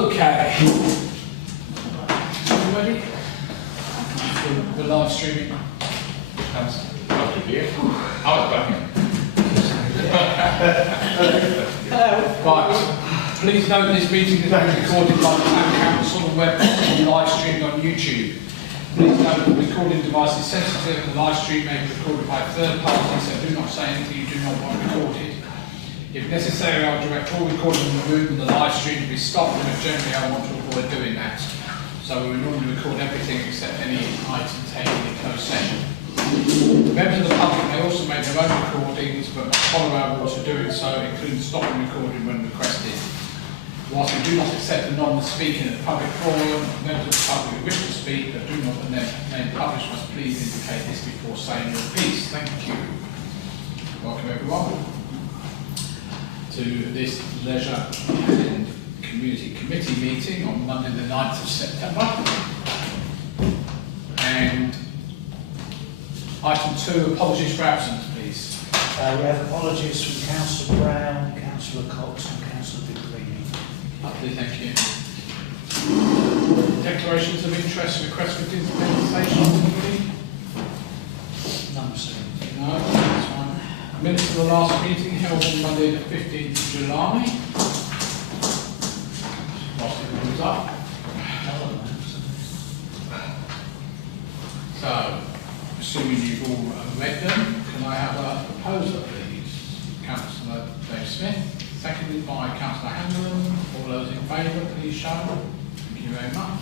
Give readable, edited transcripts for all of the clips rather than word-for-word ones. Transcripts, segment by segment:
Okay. Ready? For live streaming. That's lovely view. I was backing. Right. Please note this meeting is being recorded by the Town Council and webcast and live streamed on YouTube. Please note that the recording device is sensitive and the live stream may be recorded by a third party, so do not say anything you do not want recorded. If necessary, I'll direct all recording in the room and the live stream to be stopped, but generally I want to avoid doing that. So we normally record everything except any item taken in closed session. Members of the public may also make their own recordings, but must follow our rules for doing so, including stopping recording when requested. Whilst we do not accept non-speaking at the public forum, members of the public who wish to speak but do not want their name published must please indicate this before saying your piece. Thank you. Welcome everyone to this Leisure and Community Committee meeting on Monday the 9th of September. And item 2, apologies for absence, please. We have apologies from Councillor Brown, Councillor Cox and Councillor Biggley. Lovely, thank you. Declarations of interest, requests for dispensation, anybody? None, sir. No, that's fine. Minutes of the last meeting held on Monday the 15th of July. Whilst it comes up. So, assuming you've all read them, can I have a proposer, please? Councillor Dave Smith, seconded by Councillor Hanlon. All those in favour, please show. Thank you very much.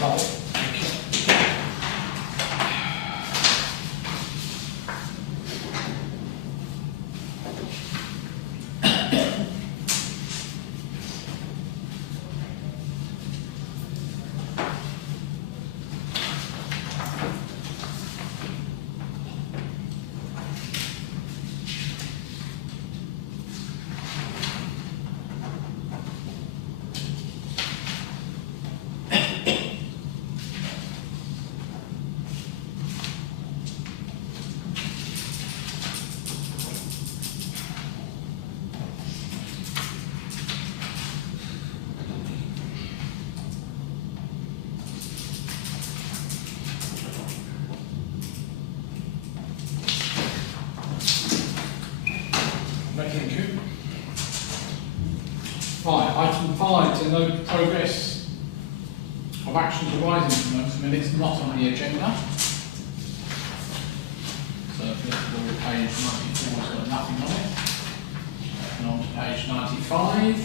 Lovely. Thank you. Thank you. Right, item 5, to note progress of actions arising from those minutes not on the agenda. So first of all, page 94 has got nothing on it. And on to page 95.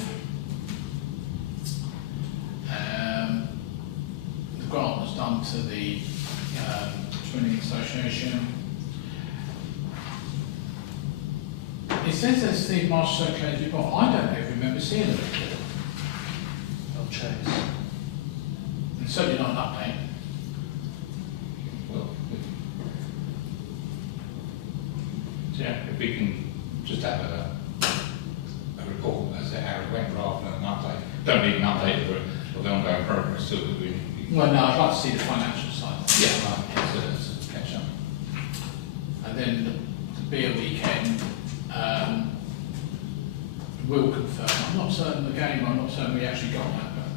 The grant was done to the Swimming Association. It says that Steve Marsh circulated, but I don't ever remember seeing it before. I'll chase. It's certainly not an update. Well, yeah, if we can just have a report as to how it went rather than an update. Don't need an update of the ongoing progress, so that we. Well, no, I'd like to see the financial side. Yeah, right. It's a catch up. And then the beer weekend will confirm. I'm not certain the game, I'm not certain we actually got that, but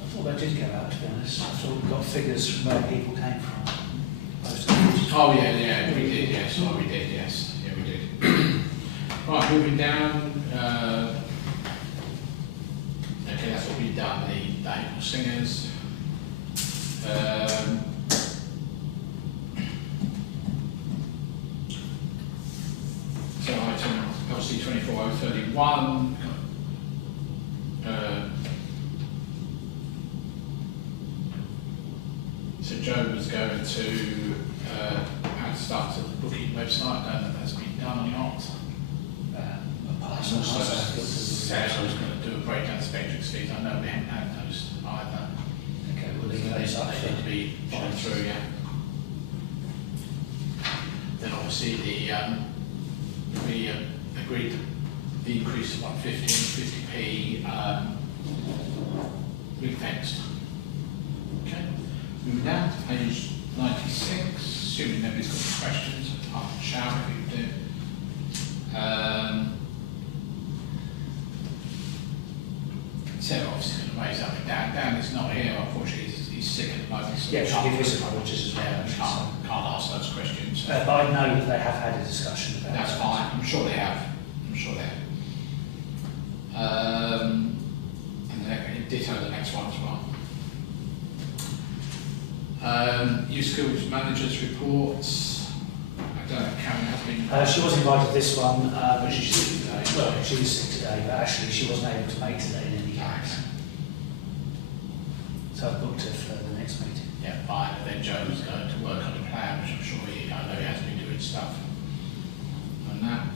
I thought they did go out, to be honest. I thought we got figures from where people came from. oh yeah, we did, yes, oh, we did, yes, yeah, we did. Right, moving down. Okay, that's what we've done. The April Singers. So item LC 24031. So Joe was going to add stuff to the booking website. I don't know if that's been done or not. Also, Sarah was going to do a breakdown of spectrum fees. I know we haven't had those either. Okay, we'll leave They those up need to for be gone through, yeah. Then obviously we agreed the increase of 150 and 50p ring-fenced. Okay, moving down to page 96, assuming nobody's got any questions, after shower if you do. Yeah, she'll give his apologies as well. Yeah, actually, can't ask those questions. so. But I know that they have had a discussion about That's that. fine, I'm sure they have. I'm sure they have. And then ditto the next one as well. Youth Skills Managers Reports. I don't know, Karen has been... She was invited to this one, but she's sick today. well, she was sick today, but actually she wasn't able to make today in any case. So I've booked her for the next meeting. Yeah, fine. And then Joe's going to work on a plan, which I'm sure I know he has been doing stuff on that.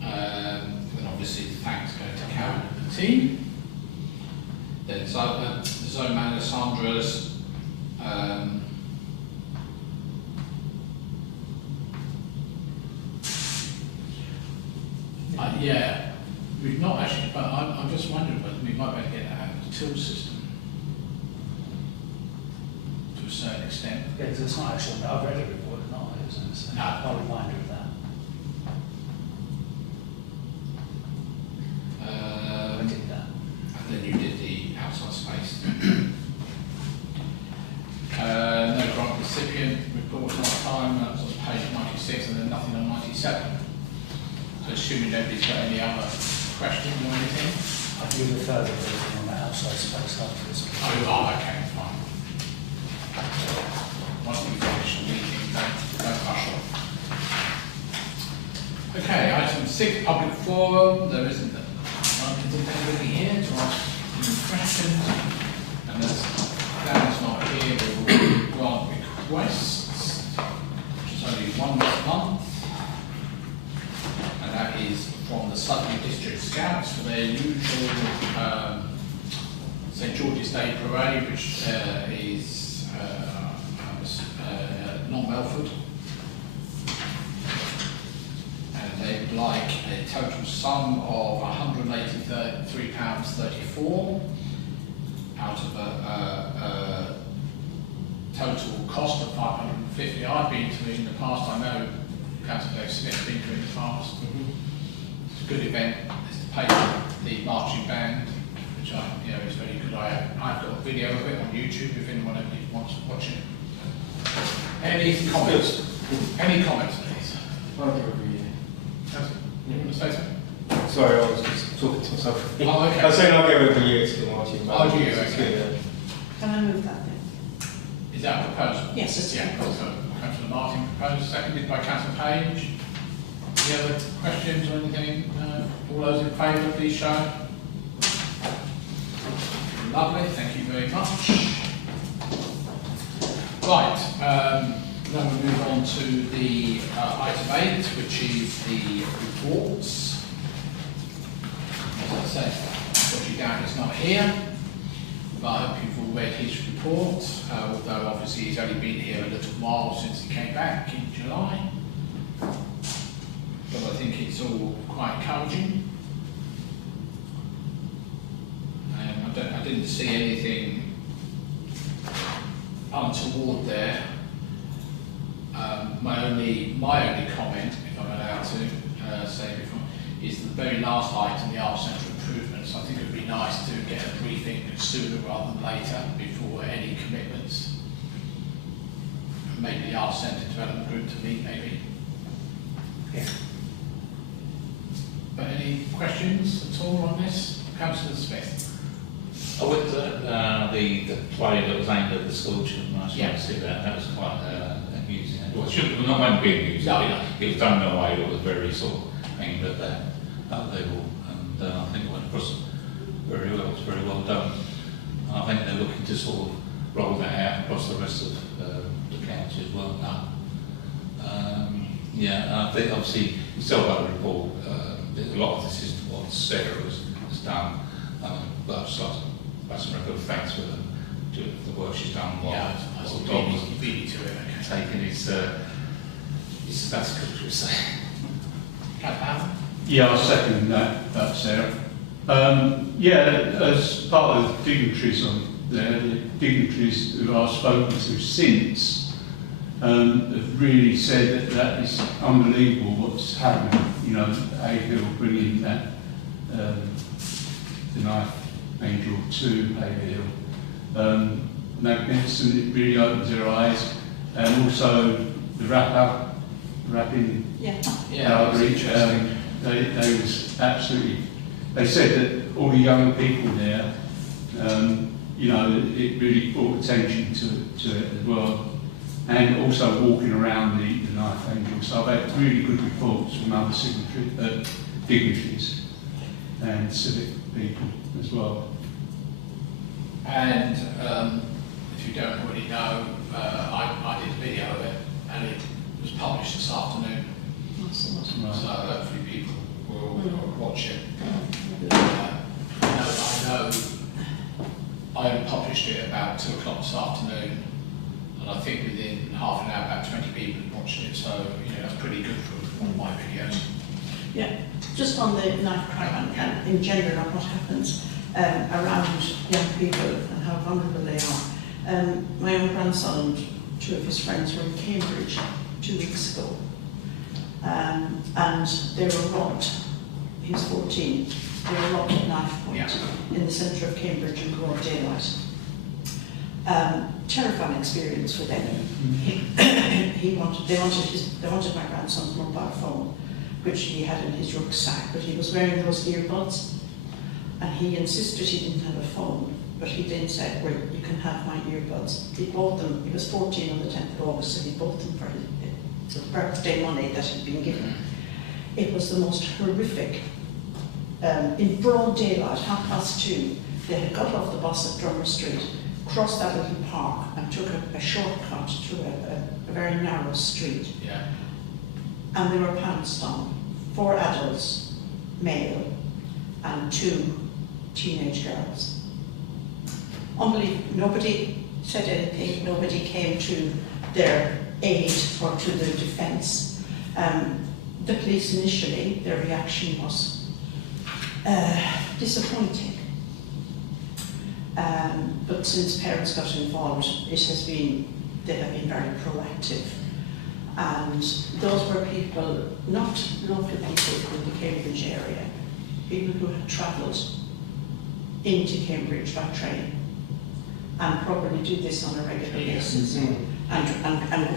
Then obviously thanks go to Karen and the team. Then the zone manager Sandra's. Yeah, we've not actually, but I'm just wondering whether we might be able to get that out of the till system to a certain extent. Yeah, because it's not actually, I've read the report, not it, isn't it? So No. I'll remind her of that. I did that. And then you did the outside space. No grant recipient report last time, that was on page 96, and then nothing on 97. So assuming nobody's got any other questions or anything? I can give a further briefing on that outside space after this one. Oh, okay, fine. Once we finish the meeting, don't rush off. Okay, item 6, public forum. There isn't anybody here to ask any questions. And as Dan's not here, we will grant requests, which is only one this month. And that is from the Sudley District Scouts for their usual St George's Day Parade, which is non-Melford. And they'd like a total sum of £183.34 out of a total cost of £550. I've been to it in the past, I know Councillor Dave Smith's been to it in the past. It's a good event. It's to pay for the marching band, which is very good. I've got a video of it on YouTube if anyone ever wants to watch it. Any comments? Any comments, please? I do agree. You want to say something? Sorry, I was just talking to myself. Oh, okay. I was saying I'll go every year to the marching band. Oh, do you? It's Okay. good, Can I move that then? Is that a proposal? Yes, it's Yeah, so Councillor Martin proposed, seconded by Councillor Page. Any other questions or anything? All those in favour, please show. Lovely, thank you very much. Right, now we move on to the item 8, which is the reports. As I said, Dodgy Dan is not here, but I hope you've all read his report, although obviously he's only been here a little while since he came back in July. But I think it's all quite encouraging. I didn't see anything untoward there. My only comment, if I'm allowed to say before, is the very last item, the art centre improvements. I think it would be nice to get a briefing sooner rather than later before any commitments. Maybe the art centre development group to meet, maybe. Yeah. But any questions at all on this? Councillor Smith. I went to the play that was aimed at the school children. I Yeah. to see that. That was quite amusing. Well, it shouldn't, not meant to be amusing. No. It was done in a way that was very sort of aimed at that level, and I think it went across very well. It was very well done. And I think they're looking to sort of roll that out across the rest of the county as well now. Yeah, I think obviously you saw by the report, a lot of this is what Sarah has done, but I'd just like to pass some record of thanks for the work she's done. Yeah, I What was Tom was beat to it. Okay. taking his sabbatical, should we say. Councillor Yeah, I second that, Sarah. As part of the dignitaries on there, the dignitaries who I've spoken to since have really said that is unbelievable what's happening. You know, Haverhill bringing that the knife angel to Haverhill. magnificent. It really opens their eyes. And also the rapping outreach. They was absolutely. They said that all the young people there, you know, it really brought attention to it as well. And also walking around the Knife Angel. So I've had really good reports from other dignitaries and civic people as well. And if you don't already know, I did a video of it, and it was published this afternoon. Right. So hopefully people will watch it. I only published it about 2 o'clock this afternoon, and I think within half an hour about 20 people had watched it, so you know, that's pretty good for one of my videos. Yeah, just on the knife crime and in general on what happens around young people and how vulnerable they are. My own grandson and 2 of his friends were in Cambridge 2 weeks ago, and they were robbed. He was 14. They were robbed at knife point in the centre of Cambridge in broad daylight. Terrifying experience for them. They wanted my grandson's mobile phone, which he had in his rucksack, but he was wearing those earbuds, and he insisted he didn't have a phone, but he then said, well, you can have my earbuds. He bought them, he was 14 on the 10th of August, so he bought them for the birthday money that had been given. It was the most horrific. In broad daylight, 2:30, they had got off the bus at Drummer Street, crossed that little park and took a shortcut through a very narrow street. Yeah. And they were pounced on. 4 adults, male, and 2 teenage girls. Unbelievable. Nobody said anything, nobody came to their aid or to their defence. The police initially, their reaction was disappointing. But since parents got involved, they have been very proactive. And those were people, not local people in the Cambridge area, people who had travelled into Cambridge by train and probably do this on a regular basis and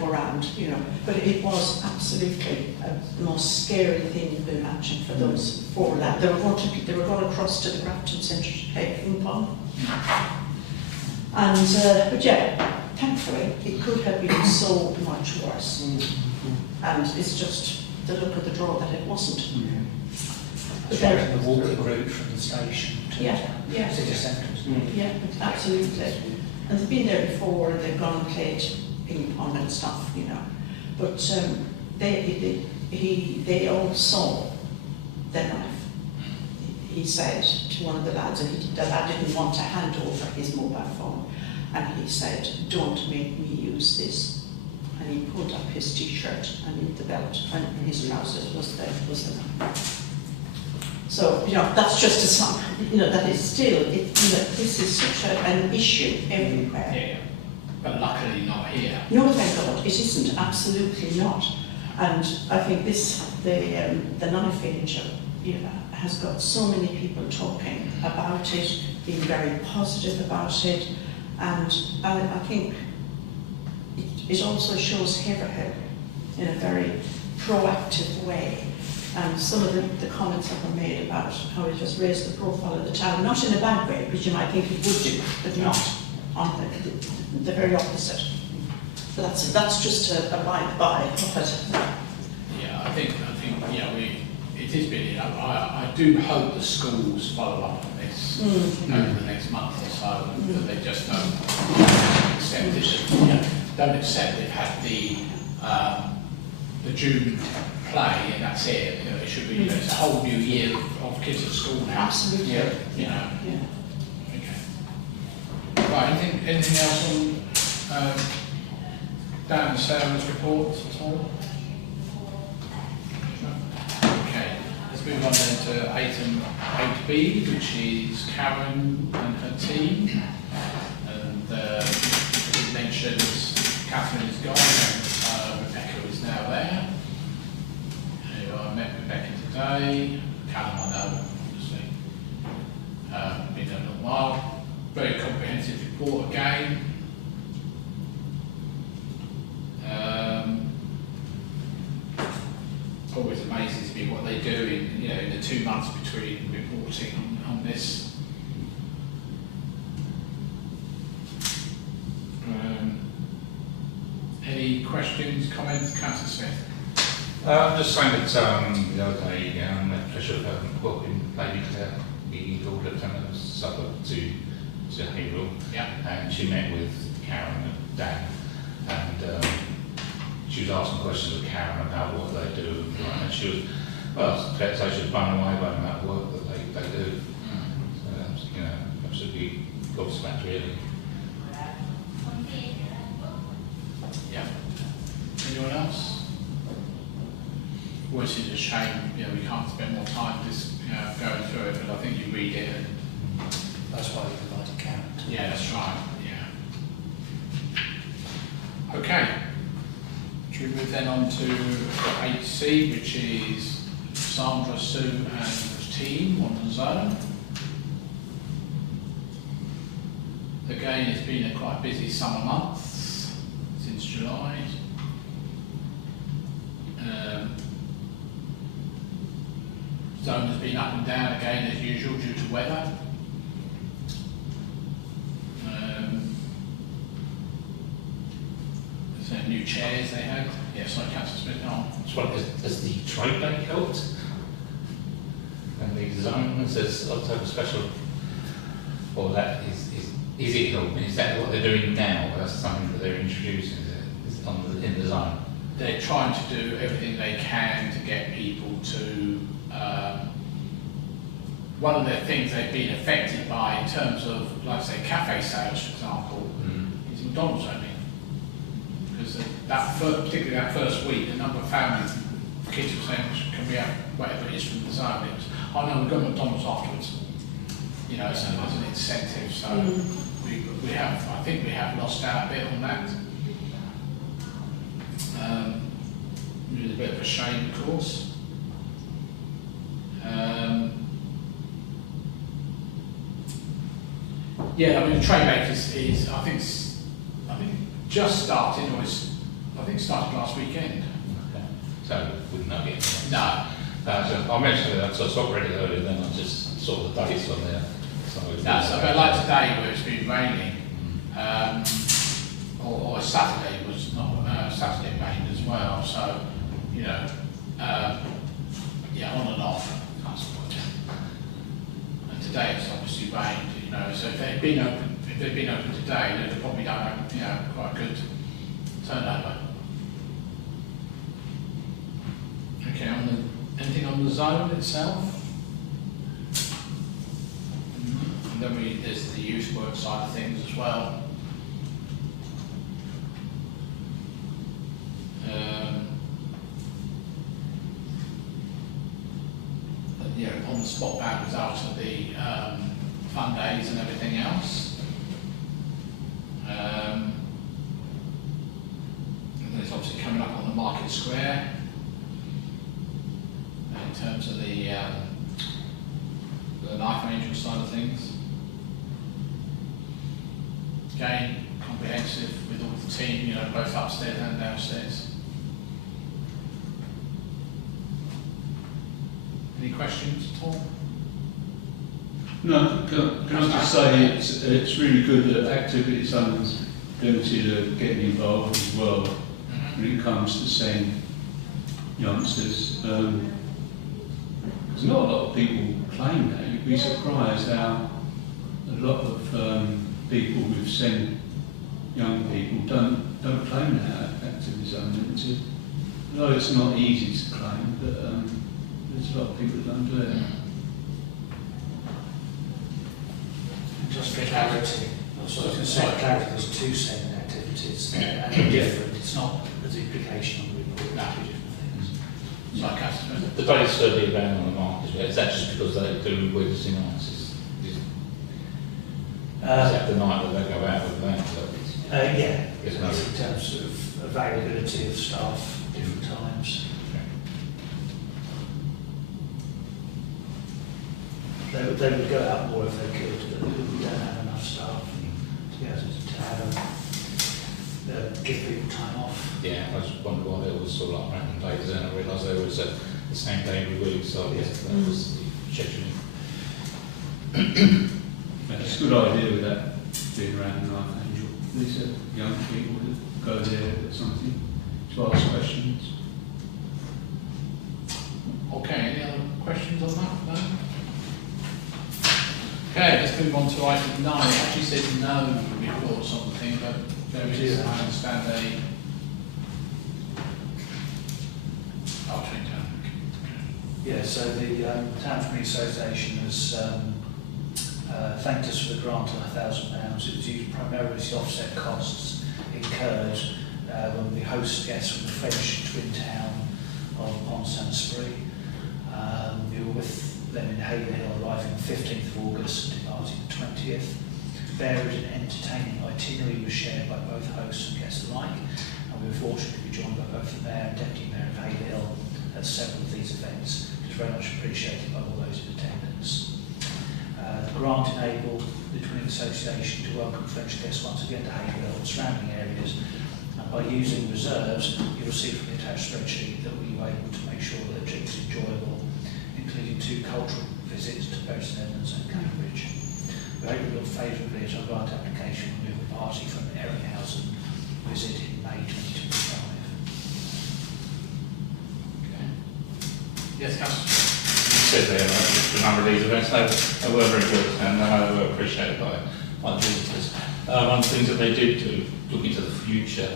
go around, you know. But it was absolutely the most scary thing you could imagine for those 4 lads. They were going to cross to the Grafton Centre to play ping pong. And, but yeah, thankfully, it could have been so much worse. And it's just the look of the draw that it wasn't. But then the walking route from the station to Yeah. city centre. Yeah, absolutely. And they've been there before, and they've gone and played ping pong and stuff, you know. But they all saw the knife. He said to one of the lads, and the lad didn't want to hand over his mobile phone, and he said, "Don't make me use this." And he pulled up his t-shirt, and in the belt and in his trousers was the knife. So, you know, that's just a sign, you know, that is still, this is such an issue everywhere. Yeah, but luckily not here. No, thank God, it isn't, absolutely not. And I think the knife angel, you know, has got so many people talking about it, being very positive about it, and I think it also shows Haverhill in a very proactive way. And some of the comments that were made about how it has raised the profile of the town, not in a bad way, which you might think it would do, but not on the very opposite. So that's just a by of it. Yeah, I think it is been. I do hope the schools follow up on this over the next month or so, that they just don't accept it. Don't accept they've had the June play and that's it. You know, it should be. It's a whole new year of kids at school now. Absolutely. You know. Yeah. Okay. Right. Anything else on Dan and Sarah's reports at all? Okay. Let's move on then to item 8B, which is Karen and her team. And as you mentioned, Catherine is gone and Rebecca is now there. I met Rebecca today. Callum I know, obviously. Been there a little while. Very comprehensive report again. 2 months between reporting on this. Any questions, comments, Councillor Smith? I'm just saying that the other day, Patricia welcomed Lady Claire being called at a suburb to Haverhill, Yeah. and she met with Karen and Dan, and she was asking questions of Karen about what they do, and she was, well, let's say she was blown away by the amount of work that they do. So that's, absolutely gobsmacked really. Yeah. Anyone else? Well, it's a shame, we can't spend more time just, going through it, but I think you read it and, That's why we provided Karen. yeah, that's right, yeah. Okay. Should we move then on to 8C, which is Sandra, Sue and team on the zone. Again, it's been a quite busy summer month since July. Zone has been up and down again as usual due to weather. So new chairs they had. Yeah, sorry, Councillor Smith, on. So has the trade day helped? And the zone says October special, or that is it helping? Is that what they're doing now? That's something that they're introducing, is it in the zone? They're trying to do everything they can to get people to. One of the things they've been affected by in terms of, like say, cafe sales, for example, is McDonald's only. Because particularly that first week, the number of families, kids were saying, can we have whatever it is from the zone? It was, oh no, we've got McDonald's afterwards. So there's an incentive. So we have, I think we have lost out a bit on that. It was a bit of a shame, of course. Yeah, I mean the trade make is I think just started, or I think started last weekend. Okay. So wouldn't know yet. No. So I mentioned that, so I stopped ready earlier, then I just saw the dates on there. So a bit like today where it's been raining, or Saturday was not, Saturday rained as well, so, on and off. And today it's obviously rained, so if they'd been open today, they'd have probably done, quite a good turnover. Okay, anything on the zone itself? And then there's the youth work side of things as well. On the spot bad result of the fun days and everything else. And there's obviously coming up on the Market Square in terms of the Knife Angel side of things. Again, comprehensive with all the team, both upstairs and downstairs. Any questions at all? No, can I just say it's really good that Activity Zone's Limited are getting involved as well when it comes to seeing youngsters. There's not a lot of people claim that. You'd be surprised how a lot of people who've seen young people don't claim that Activity Zone Limited. Although it's not easy to claim, but there's a lot of people that don't do it. Just for clarity, so I was going to say clarity, there's two same activities there, and they're different. It's not a duplication on the report, they're two different things. Like customers. The date's certainly down on the market. Is that just because they do Wednesday nights? Is that the night that they go out with that? Yeah, Yes, it's no. in terms of availability of staff, different times. They would go out more if they could, but we don't have enough staff to be able to have give people time off. Yeah, I just wondered why there was sort of like random days, and I realised there was the same day every week, so I guess that was the scheduling. It's a good idea with that being around the Life Angel. These are young people that go there or something to ask questions. Okay, any other questions on that? No? Okay, let's move on to item 9. It actually says no reports on the thing, but there is, I understand, I'll change that. Yeah, so the Town Community Association has thanked us for the grant of £1,000. It was used primarily to offset costs incurred when we host guests from the French twin town of Pont-Saint-Esprit. We were with them in Haverhill, arriving on the 15th of August and departing the 20th. Varied and entertaining itinerary was shared by both hosts and guests alike, and we were fortunate to be joined by both the Mayor and Deputy Mayor of Haverhill at several of these events. It was very much appreciated by all those in attendance. The grant enabled the Twinning Association to welcome French guests once again to Haverhill and surrounding areas, and by using reserves, you'll see from the attached spreadsheet that we were able to make sure that the trip was enjoyable, including 2 cultural visits to both Netherlands and Cambridge. We hope we look favourably at our grant application and move the party from Erringhausen visit in May 2025. Okay. Yes, Councillor. Said there, a number of these events, they were very good and they were appreciated by the visitors. One of the things that they did to look into the future,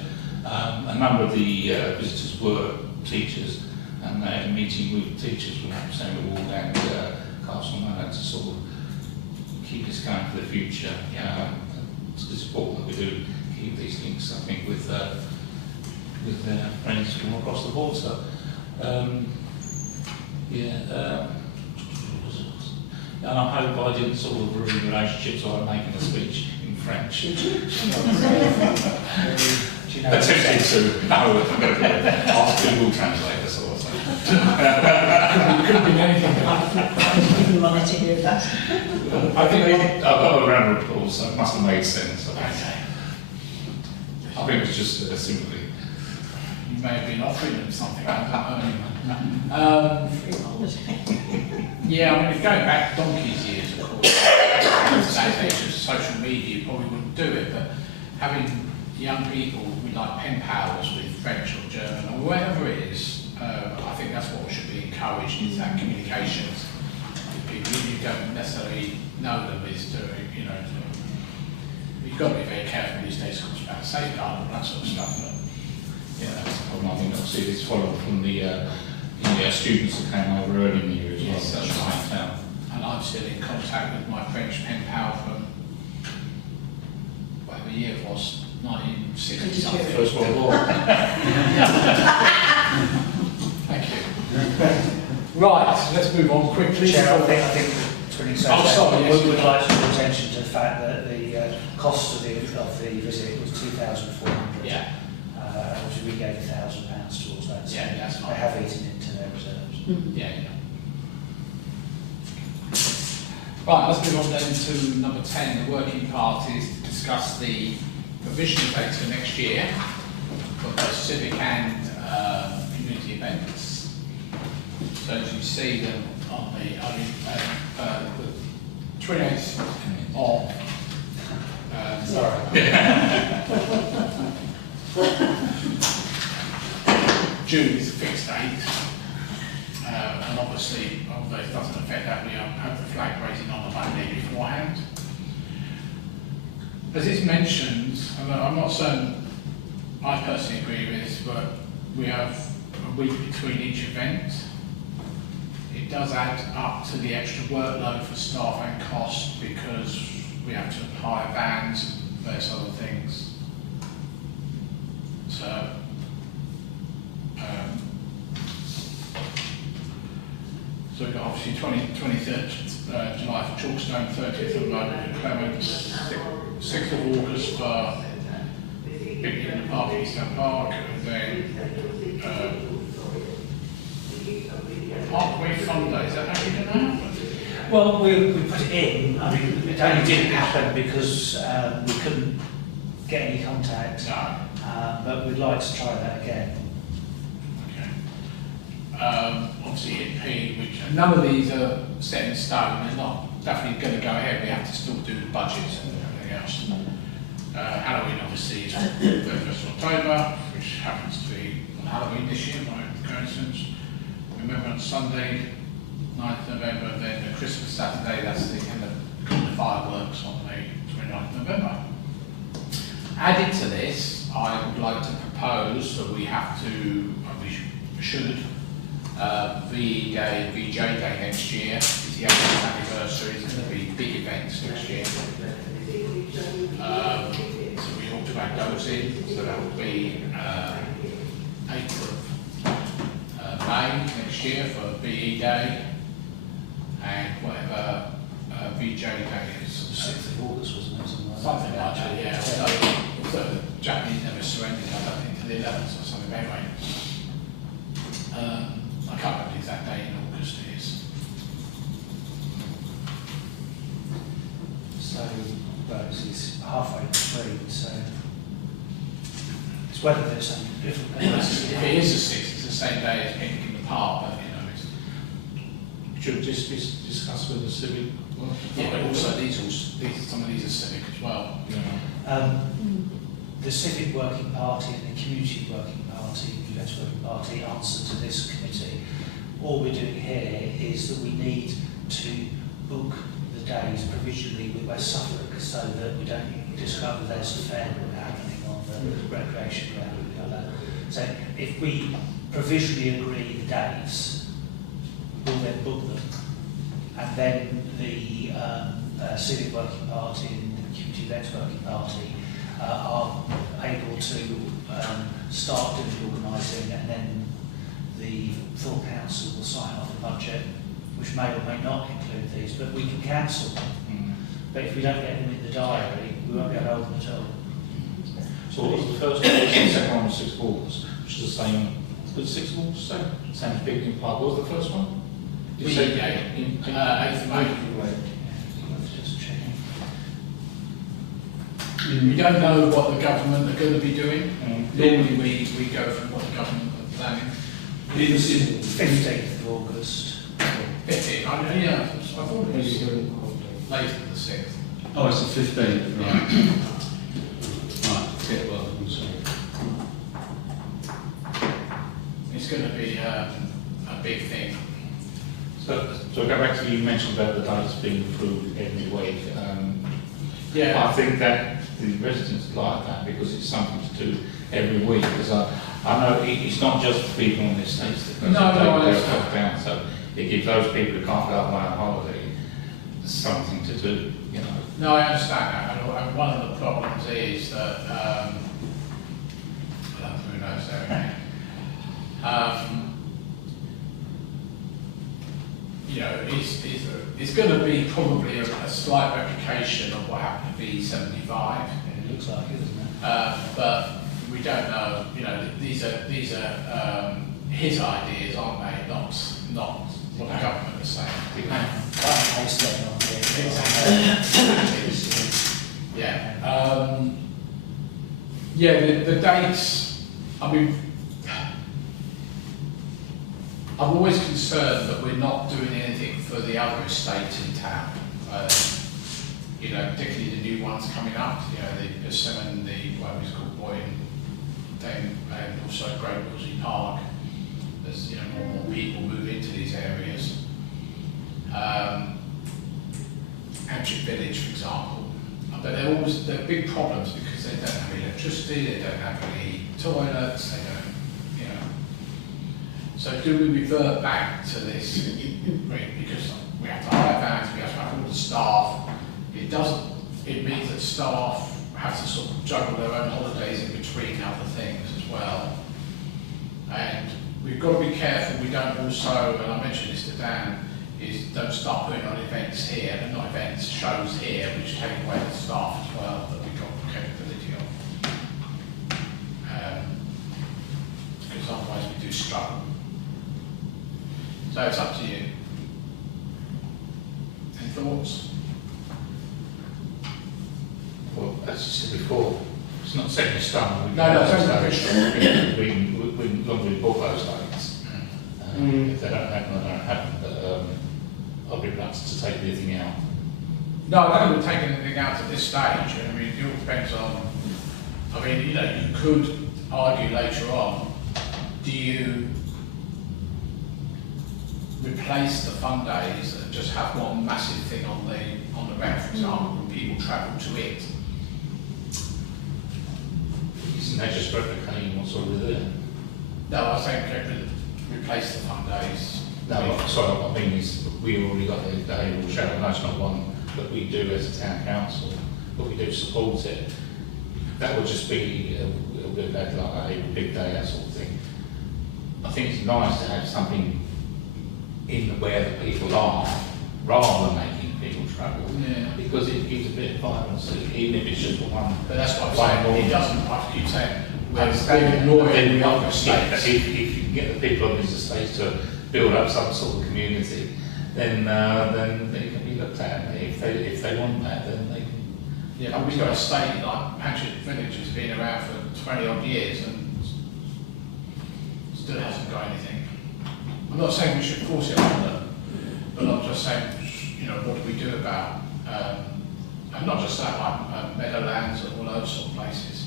a number of the visitors were teachers, and they had a meeting with teachers from Samuel Wall and Castle Manor to sort of keep this going for the future. It's important that we do keep these links, I think, with their friends from across the board. So, and I hope I didn't sort of ruin relationships by making a speech in French. Do you know Attempted to. No, I'm going to ask Google Translate or something. Could be anything. I didn't want to hear that. I think I've got a round of applause, so it must have made sense. Okay. I think it was just simply. You may have been offering them something, I don't know. Yeah, I mean, going back donkey's years, of course, that age of social media, you probably wouldn't do it, but having young people with like pen pals with French or German or whatever it is, I think that's what should be encouraged, is that communication with people. Even if you don't necessarily know them, is to, you know, you've got to be very careful these days, because it's about safeguarding and that sort of stuff. But, Yeah, that's the problem. I think obviously this followed from the students that came over early in the year as well. Yes, that's right. right. And I'm still in contact with my French pen pal from whatever year it was, 1960 something. First World War. Thank you. Right, let's move on quickly. Chair, I think the Twinning Association would like to draw attention to the fact that the cost of the visit was £2,400. Yeah. Which we gave £1,000 towards that. So Yeah, that's fine. they have eaten into their reserves. Yeah. Right, let's move on then to number 10, the working parties, to discuss the provisional dates for next year for both civic and community events. So as you see them on the 28th of June is a fixed date, and obviously, although it doesn't affect that, we have the flag raising on the Monday beforehand. As it's mentioned, and I'm not certain I personally agree with this, but we have a week between each event. It does add up to the extra workload for staff and cost, because we have to hire vans and various other things. So, so we've got obviously 23rd July for Chalkstone, 30th of London for Clement, 6th of August for picnic in the park, Eastern Park, and then Parkway Fun Day. Is that actually going to happen? Well, we put it in. I mean, it only didn't happen because we couldn't get any contact. No. But we'd like to try that again. Okay. obviously hit P, which none of these are set in stone. They're not definitely going to go ahead. We have to still do the budgets and everything else. Halloween obviously is 31st of October, which happens to be on Halloween this year by coincidence. Remembrance Sunday, 9th November, then the Christmas Saturday, that's the end of the fireworks on the 29th November. Added to this, I would like to propose that we have to, we should, VE Day, VJ Day next year. It's the 80th anniversary, there's going to be big events next year. So we ought to add those in, so that will be April, May next year for VE Day, and whatever VJ Day is. 6th of August, wasn't it? Something like that, yeah. So the Japanese never surrendered, I don't think, to the 11th or something, anyway. I can't remember the exact date in August it is. So, well, it's halfway between, so it's whether there's some different days. If it is the 6th, it's the same day as Picnic in the Park, but you know, it's, Should this be discussed with the civic? yeah, but also some of these are civic as well. The Civic Working Party and the Community Working Party, the Events Working Party answer to this committee. All we're doing here is that we need to book the days provisionally with West Suffolk so that we don't discover there's a fair happening on the recreation ground and like that. So if we provisionally agree the dates, we'll then book them. And then the Civic Working Party and the Community Events Working Party are able to start doing the organising, and then the full council will sign off the budget, which may or may not include these, but we can cancel them. But if we don't get them in the diary, we won't be able to hold them at all. So what was the first one? The second one was 6th of August, which is the same. Was it 6th of August? Same as Picnic Park. What was the first one? VE Day, 8th of May. Just checking. We don't know what the government are going to be doing. Normally we go from what the government are planning. It was in 15th of August. 15th, yeah, I thought it was later than the 6th. Oh, it's the 15th, right. Right, get well, I'm sorry. It's going to be a big thing. So go back to you mentioned about the dates being approved every week. Yeah. I think that the residents like that because it's something to do every week. Because I know it's not just people on the estates that go stuff down. So it gives those people who can't go away on holiday something to do, you know. No, I understand that. And one of the problems is that I don't know who knows there. You know, it's going to be probably a slight replication of what happened to V75. It looks like it, doesn't it? But we don't know. You know, these are his ideas, aren't they? Not what the government is saying. Exactly. Yeah. Yeah. The dates. I mean. I'm always concerned that we're not doing anything for the other estates in town. You know, particularly the new ones coming up. You know, the Persimmon, what was called Boyne, and also Great Wolsey Park. As you know, more and more people move into these areas. Hampshire Village, for example. But they're big problems because they don't have electricity, they don't have any toilets, they don't. So do we revert back to this? Because we have to hire vans, we have to have all the staff. It means that staff have to sort of juggle their own holidays in between other things as well. And we've got to be careful we don't also, and I mentioned this to Dan, is don't start putting on events here, and not events, shows here, which take away the staff as well that we've got capability of. Because otherwise we do struggle. So it's up to you. Any thoughts? Well, as you said before, it's not set in stone. No, it's not official. We normally book those dates. If they don't happen, they don't happen. But I'll be reluctant to take anything out. No, I don't think we're taking anything out at this stage. I mean, it all depends on, I mean, you know, you could argue later on, do you replace the fun days and just have one massive thing on the rec, for example, when people travel to it? Isn't that just replicating what's already there? No, I think replace the fun days. No, sorry, what I mean is we already got the Haverhill Shadow. I know it's not one that we do as a town council, but we do support it. That would just be a bit like a big day, that sort of thing. I think it's nice to have something in where the people are, rather than making people travel, because it gives a bit of vibrancy, even if it's just one. But that's what I'm saying, it doesn't, I keep saying, we're Understand. loyal Then in the other if states. you can get the people on these estates to build up some sort of community, then they can be looked at. If they want that, then they can. Yeah, but we've got a state like Hampshire Village has been around for 20 odd years and still hasn't got anything. I'm not saying we should force it on them, but I'm just saying, you know, what do we do about, and not just that, like Meadowlands and all those sort of places.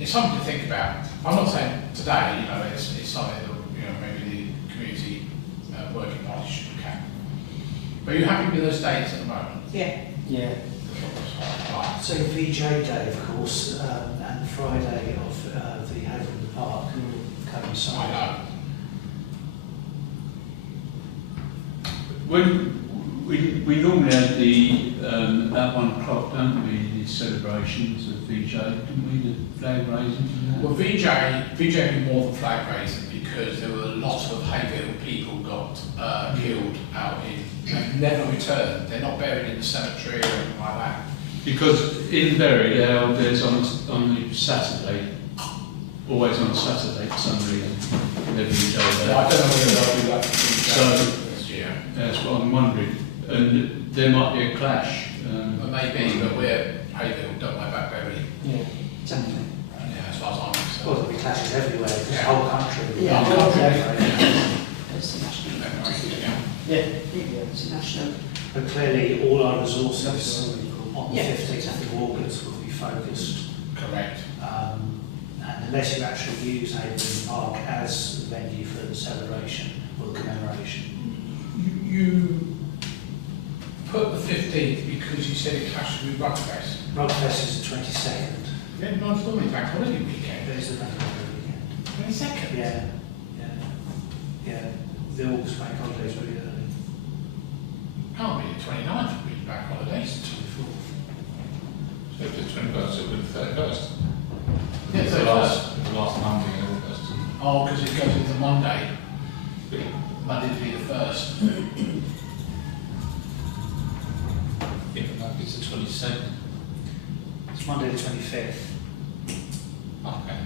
It's something to think about. I'm not saying today, you know, it's something that, you know, maybe the community working party should look at. But are you happy with those dates at the moment? Yeah. Yeah. Right. So VJ Day, of course, and Friday of the Haverhill Park coincide. I know. When we normally have the about 1 o'clock, don't we? The celebrations of VJ, didn't we? The flag raising and that. Well, VJ did more than flag raising because there were a lot of Haverhill people got killed out in, and never returned. They're not buried in the cemetery or anything like that. Because in Bury, there's on the Saturday, always on Saturday for some reason, every I day. don't know whether they'll do that for So- this year. That's what I'm wondering. And there might be a clash. But maybe, but we're Haverhill, don't know about Bury. Yeah, exactly. Yeah, as far as I'm Well, concerned. there'll be clashes everywhere, the Yeah. whole country. Yeah. The whole country. It's the national. Yeah. Yeah. It's a national. But clearly, all our resources on the Yeah, 15th of August will be focused. Correct. And unless you actually use Haverhill Park as the venue for the celebration or the commemoration. You put the 15th because you said it clashed with Rugfest. Rugfest is the 22nd. Yeah, no, it's normally bank holiday weekend. There's the bank holiday weekend. 22nd? Yeah. The August bank holiday is really early. Can't be the 29th would be the bank holiday. It's the 24th. So if it's 21st, it would be the 31st. Yeah, It's the last Monday in August. Oh, because it goes into Monday. Monday to be the 1st. Yeah, but no, it's the 22nd. It's Monday the 25th, Okay.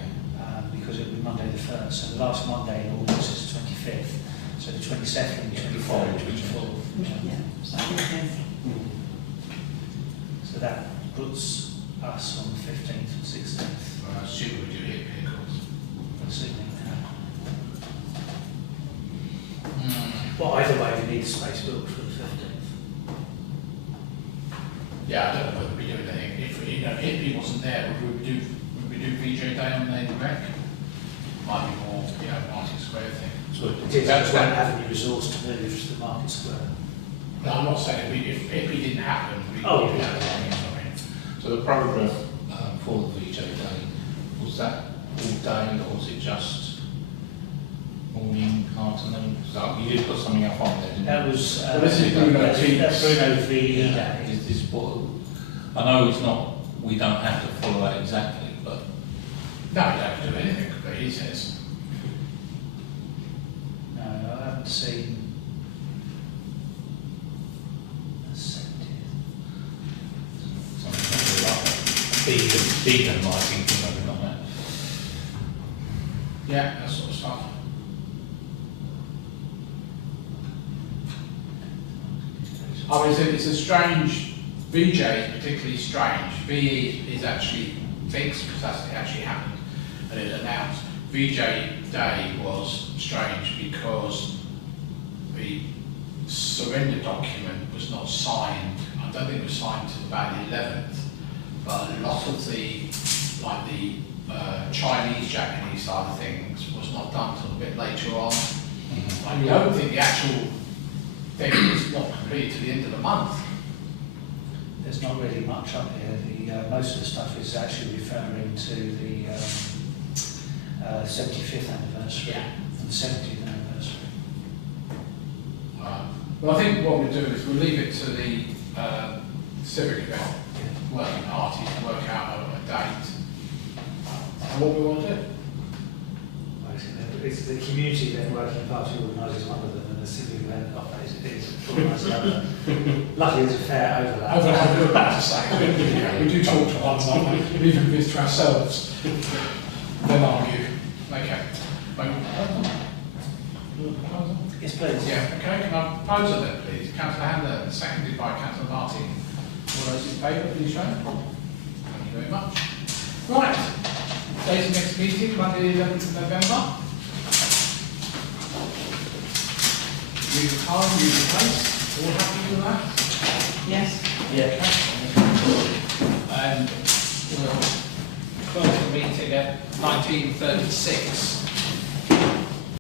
because it will be Monday the 1st. So the last Monday in August is the 25th. So the 22nd, Yeah, 23rd, before, 24th. Yeah. So I think, So that puts us on the 15th and 16th. Well, I assume we do hit vehicles. This evening. Mm. Well, either way, we need space booked for the 15th. Yeah, I don't know whether we do anything. If, you know, if he wasn't there, would we do VJ Day on the rec? Might be more, you know, Martin Square thing. So It just won't have any resource to move to the Market Square. No, I'm not saying if it didn't happen, we Oh, would do yeah. that. So the programme for the VJ Day, was that all day or was it just morning, afternoon? So you did put something up on there, didn't you? That was Well, this is Bruno Teaks. that's Bruno VE Day. Is this what, I know it's not, we don't have to follow that exactly, but No, you don't do anything, but he says. No, I haven't seen. The 70th. something like beacon lighting, something like that. Yeah, that sort of stuff. I mean, it's a strange, VJ is particularly strange. VE is actually fixed because that's it actually happened and it announced. VJ Day was strange because the surrender document was not signed. I don't think it was signed until about the 11th, but a lot of the, like the Chinese, Japanese side of things was not done until a bit later on. I don't think the actual thing was not completed to the end of the month. There's not really much up here. Most of the stuff is actually referring to the 75th anniversary and the 70th anniversary. Well, I think what we'll do is we'll leave it to the civic event working party to work out a date. And what we want to do. It's the community event working party organises one of them, and the civic event is organised another. Luckily, there's a fair overlap. I was about to say, we do talk to one another, even if it's to ourselves, then argue. Okay. Yes, please. Yeah, okay, can I propose it then, please? Councillor Handler, seconded by Councillor Martin. All those in favour, please show. Thank you very much. Right, date of next meeting, Monday the 11th of November. Use the time, use the place. All happy with that? Yes. Yeah. And we'll close the meeting at 19:36.